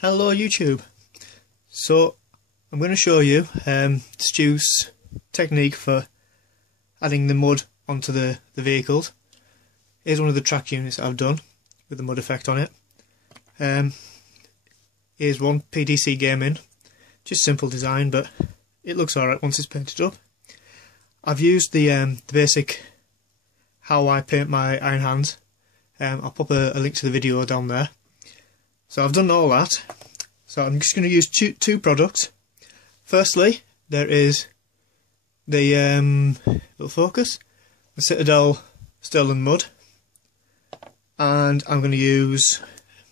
Hello YouTube. So I'm going to show you Stu's technique for adding the mud onto the vehicles. Here's one of the track units that I've done with the mud effect on it. Here's one PDC gaming, just simple design, but it looks alright once it's painted up. I've used the basic how I paint my iron hands. I'll pop a link to the video down there. So I've done all that. So I'm just going to use two products. Firstly, there is the little focus, the Citadel Sterling Mud, and I'm going to use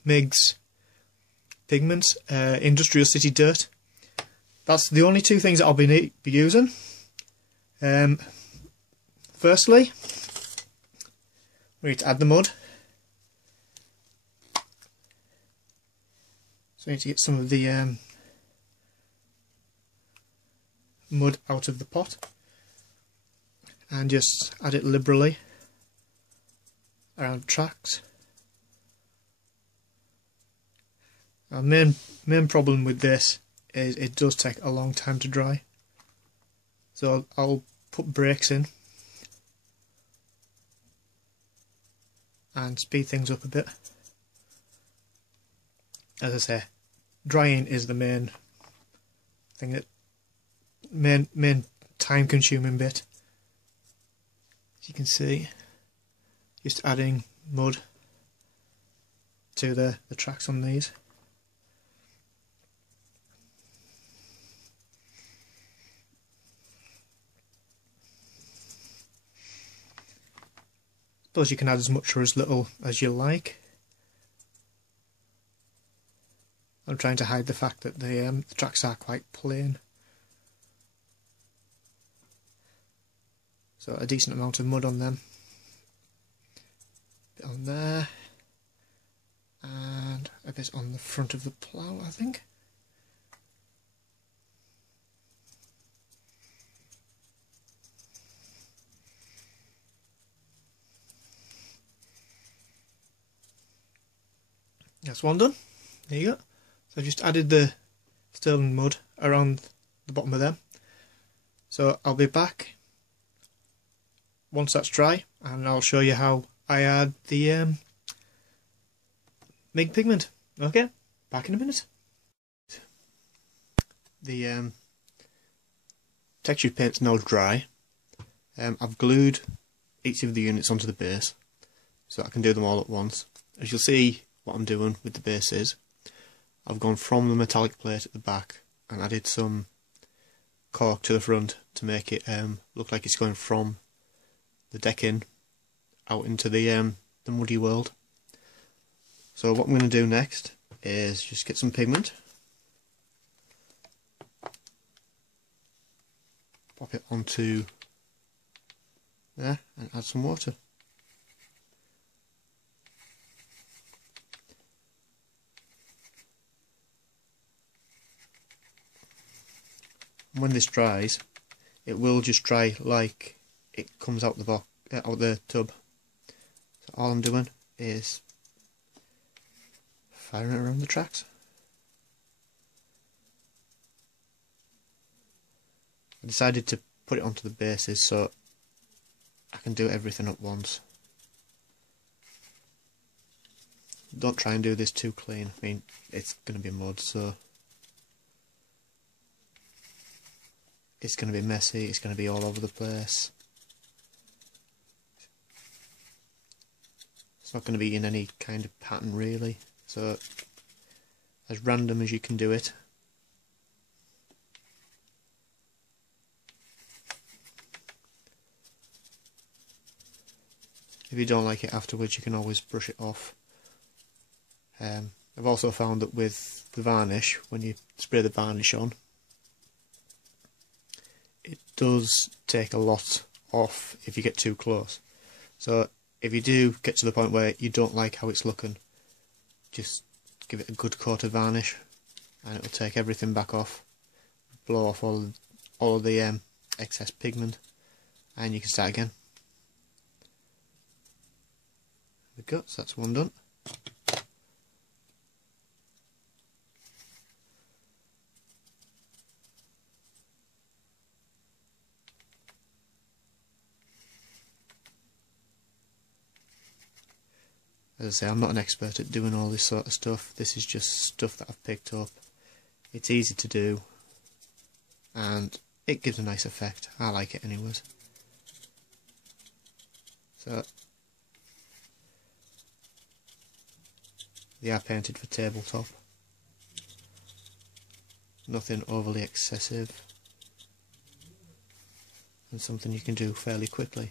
MIG's pigments, Industrial City Dirt. That's the only two things that I'll be using. Firstly, we need to add the mud. So I need to get some of the mud out of the pot and just add it liberally around the tracks. Our main problem with this is it does take a long time to dry, so I'll put breaks in and speed things up a bit. As I say, drying is the main thing, that main time consuming bit. As you can see, just adding mud to the tracks on these. Suppose you can add as much or as little as you like. I'm trying to hide the fact that the tracks are quite plain. So a decent amount of mud on them. A bit on there. And a bit on the front of the plough, I think. That's one done. There you go. So I've just added the sterling mud around the bottom of them. So I'll be back once that's dry, and I'll show you how I add the MIG pigment. Okay, back in a minute. The textured paint's now dry. I've glued each of the units onto the base so I can do them all at once. As you'll see, what I'm doing with the base is I've gone from the metallic plate at the back and added some cork to the front to make it look like it's going from the decking out into the muddy world. So what I'm going to do next is just get some pigment, pop it onto there and add some water. When this dries, it will just dry like it comes out the tub. So all I'm doing is firing it around the tracks. I decided to put it onto the bases so I can do everything at once. Don't try and do this too clean. I mean, it's going to be mud, so it's going to be messy, it's going to be all over the place. It's not going to be in any kind of pattern really, so as random as you can do it. If you don't like it afterwards, you can always brush it off. I've also found that with the varnish, when you spray the varnish on, it does take a lot off if you get too close. So if you do get to the point where you don't like how it's looking, just give it a good coat of varnish and it will take everything back off, blow off all of the excess pigment, and you can start again. There we go, so that's one done. As I say, I'm not an expert at doing all this sort of stuff. This is just stuff that I've picked up. It's easy to do, and it gives a nice effect. I like it anyways. So they are painted for tabletop. Nothing overly excessive, and something you can do fairly quickly.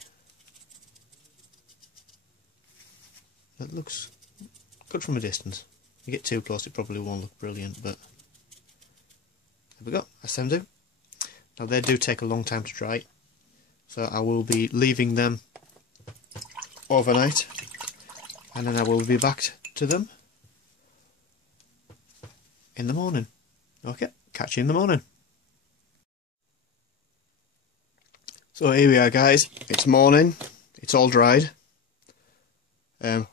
It looks good from a distance. If you get too close, it probably won't look brilliant, but there we go, that's them do. Now they do take a long time to dry, so I will be leaving them overnight, and then I will be back to them in the morning. Okay, catch you in the morning. So here we are, guys, it's morning, it's all dried.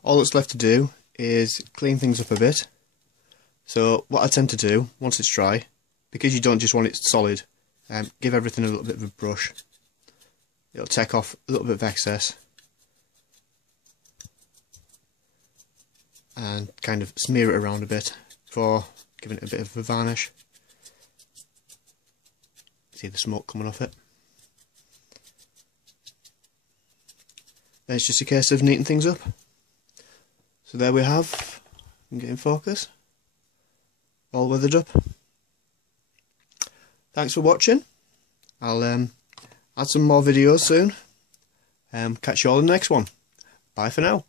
All that's left to do is clean things up a bit. So what I tend to do, once it's dry, because you don't just want it solid, give everything a little bit of a brush. It'll take off a little bit of excess and kind of smear it around a bit before giving it a bit of a varnish. See the smoke coming off it. Then it's just a case of neating things up. So there we have, I'm getting focus, all weathered up. Thanks for watching. I'll add some more videos soon. Catch you all in the next one. Bye for now.